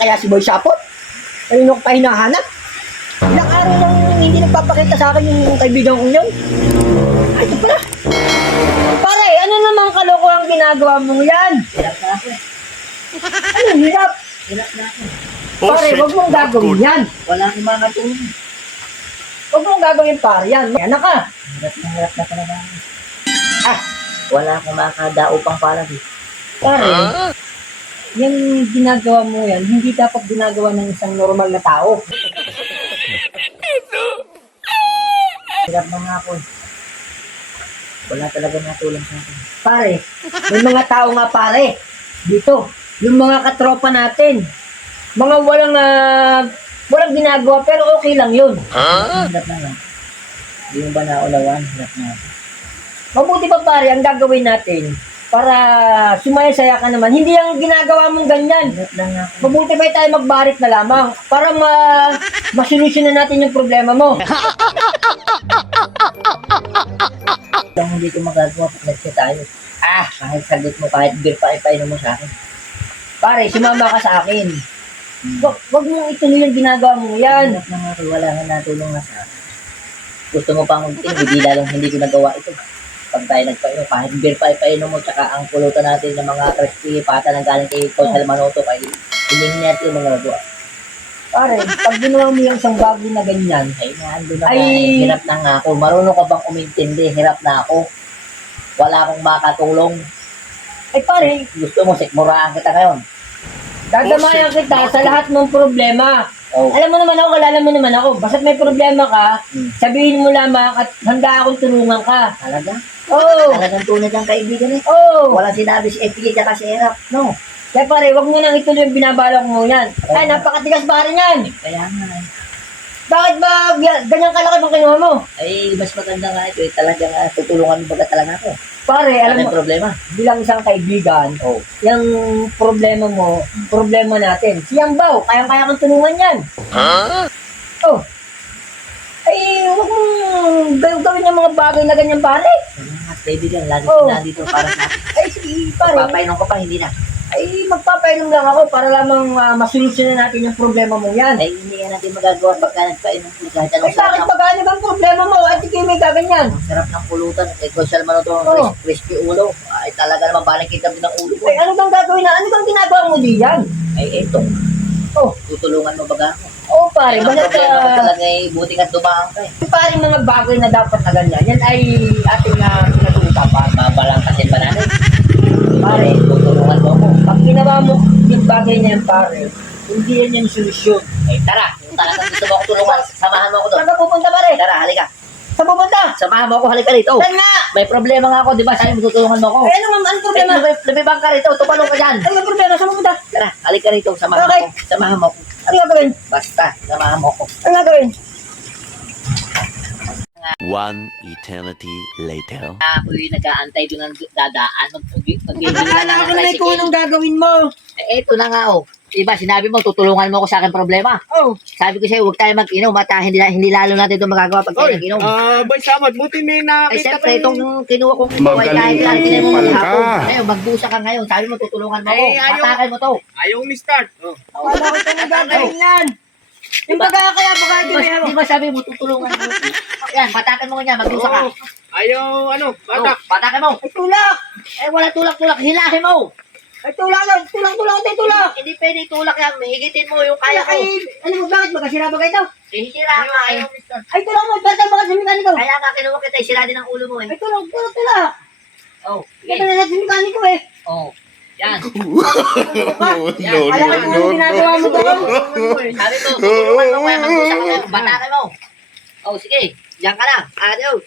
kaya si Boy Sapot? Kanino ko pa hinahanap? Ilang araw lang hindi nagpapakita sa akin yung kaibigan kong yun. Ay, ito pala. Pare, ano namang kalokohang ginagawa mong yan? Hirap na ako. Ano hirap? Hirap na ako. Pare, huwag mong gagawin yan. Wala akong mga tulong. Huwag mong gagawin, pare, yan. May anak ka. Hirap na talaga ako. Ah, Wala akong makakadao pang para dito. pare, yung ginagawa mo yan, hindi dapat ginagawa ng isang normal na tao. Hirap na nga ako. Wala talaga natulong sa akin. Pare, may mga tao nga pare, dito, yung mga katropa natin, mga walang ginagawa pero okay lang yun. Hirap na nga. Hindi mo ba naulawan? Hirap na ako. Mabuti pa pare, ang gagawin natin para sumaya-saya ka naman. Hindi ang ginagawa mong ganyan. Hirap na nga ako. Mabuti pa tayo magbarit na lamang para masolusyon na natin yung problema mo. Kung hindi ko magagawa pag nagsa tayo. Kahit saglit mo, kahit beer pa ipainom mo sa akin. Pare, sumama ka sa akin. Wag mong ituloy yung ginagawa mo yan. Hirap na nga ako. Wala nga natulong na sa akin. Gusto mo pang mag-inom, hindi lalong hindi ko nagawa ito. Pag tayo nagpainom, kahit beer pa ipainom mo, tsaka ang pulutan natin ng mga crispy pata ng galing kay Coach Almanoto, kay hindi natin yung mga nagawa. Pare, pag ginawa mo yung isang bagay na ganyan, Ay, naando na Ay. nga. Hirap na nga ako. Marunong ka bang umintindi? Hirap na ako. Wala akong makatulong. ay pare, Gusto mo, sikmuraan kita ngayon. dadamayan kita sa lahat ng problema. Oh. Alam mo naman ako, kalala mo naman ako. Basta't may problema ka, Hmm. sabihin mo lamang at handa akong tulungan ka. Talaga? Oo. Talagang tunay kang kaibigan eh. Oo. Walang sinabi si FPG tsaka si Erap. No. Kaya pare, wag mo nang ituloy yung binabalak mo yan. Ay, napakatigas pare niyan. Kaya nga eh. Bakit ba ganyan kalaki bang kinuha mo? Ay, mas maganda nga ito eh. Talagang tutulungan mo baga talaga ako. Pare, alam Ano mo, yung problema? bilang isang kaibigan, Oh. yung problema mo, problema natin. Si Yambaw, kayang-kaya kang tulungan yan. Oh. Ay, huwag mong gawin yung mga bagay na ganyan, pare. Salamat kaibigan. Lagi Oh. sila dito para sa akin. Ay, sige, pare. Papainom ko pa, hindi na. Ay, magpapainom lang ako para lamang masolusyon na natin yung problema mo yan. Ay, hindi nga natin magagawa pagka nagpainom ko. Kahit Ay, anong sarap bakit ng pag-ano bang problema mo? At ikaw may gaganyan. Ang sarap ng pulutan. Kay Coach Almanoto, Oh. crispy ulo. Ay, talaga naman balik kita din ang ulo ko. Ay, ano bang gagawin na? Ano bang ginagawa mo diyan? Ay, eto. Oh, Tutulungan mo baga ako. oh pare, Ang basta problema ko talaga ay buti ka dumaan ka eh. pare mga bagay na dapat na ganyan. Yan ay ating pinag-uusapan. Mabalangkasin ba natin? Pare, Tutulungan mo ako. pag ginawa mo yung bagay na yan, pare, hindi yan yung solusyon. Ay, tara. Kung talagang gusto mo ako tulungan, samahan mo ako doon. Saan ka pupunta, pare? Tara, halika. Saan pupunta? Samahan mo ako, halika rito. Saan nga? May problema nga ako, di ba? Sabi mo tutulungan mo ako. Ay, ano ma'am? Anong problema? Lumibang ka rito, tumalong ka dyan. Ano yung problema? Saan pupunta? Tara, halika rito, samahan mo Bakit? ako. Samahan mo ako. Ano gagawin? Basta, samahan mo ako. Ano gagawin? One eternity later. Ako'y nag-aantay doon ng dadaan. Akala ko na ikaw anong gagawin mo. Eh, eto na nga, oh. Diba, sinabi mo, tutulungan mo ako sa akin problema. Oh, Sabi ko sa'yo, huwag tayo mag-inom at hindi lalo natin ito magagawa pag tayo nag-inom. Boy Samad, buti may Ay, nakita siyempre, itong kinuha kong Magaling kahit lang mo ka. maghapon. Ngayon, magbusa ka ngayon. Sabi mo, tutulungan mo ako. Ay, ayaw. Patakan mo to. Ayaw ni start. akala ko ito na gagawin yan. Yung kaya baka ito Di ba sabi mo, tutulungan mo? Yan, patakan mo nga niya, magbusa ka. Ayaw, bata. Patakan mo. Ay, tulak! Eh, wala tulak-tulak. Hilahin mo. Ay, tulak lang! Tulak, tulak! Hindi pwede tulak yan. Higitin mo yung kaya ko. Ay, ano mo, bakit? Magkasira ba kayo ito? Eh, sira nga. Ayaw, mister. Ay, tulak mo! Basta baka sa mekaniko! Kaya nga kinuha kita, sira din ang ulo mo eh. Ay, tulak! Oh, Ito sige. na sa mekaniko eh! Oh, yan. Alam ko ano ginagawa mo doon? Sabi ko, tutulungan mo kaya magbusa ka ngayon. Patakan mo. Oh, sige. Diyan ka lang. Adios.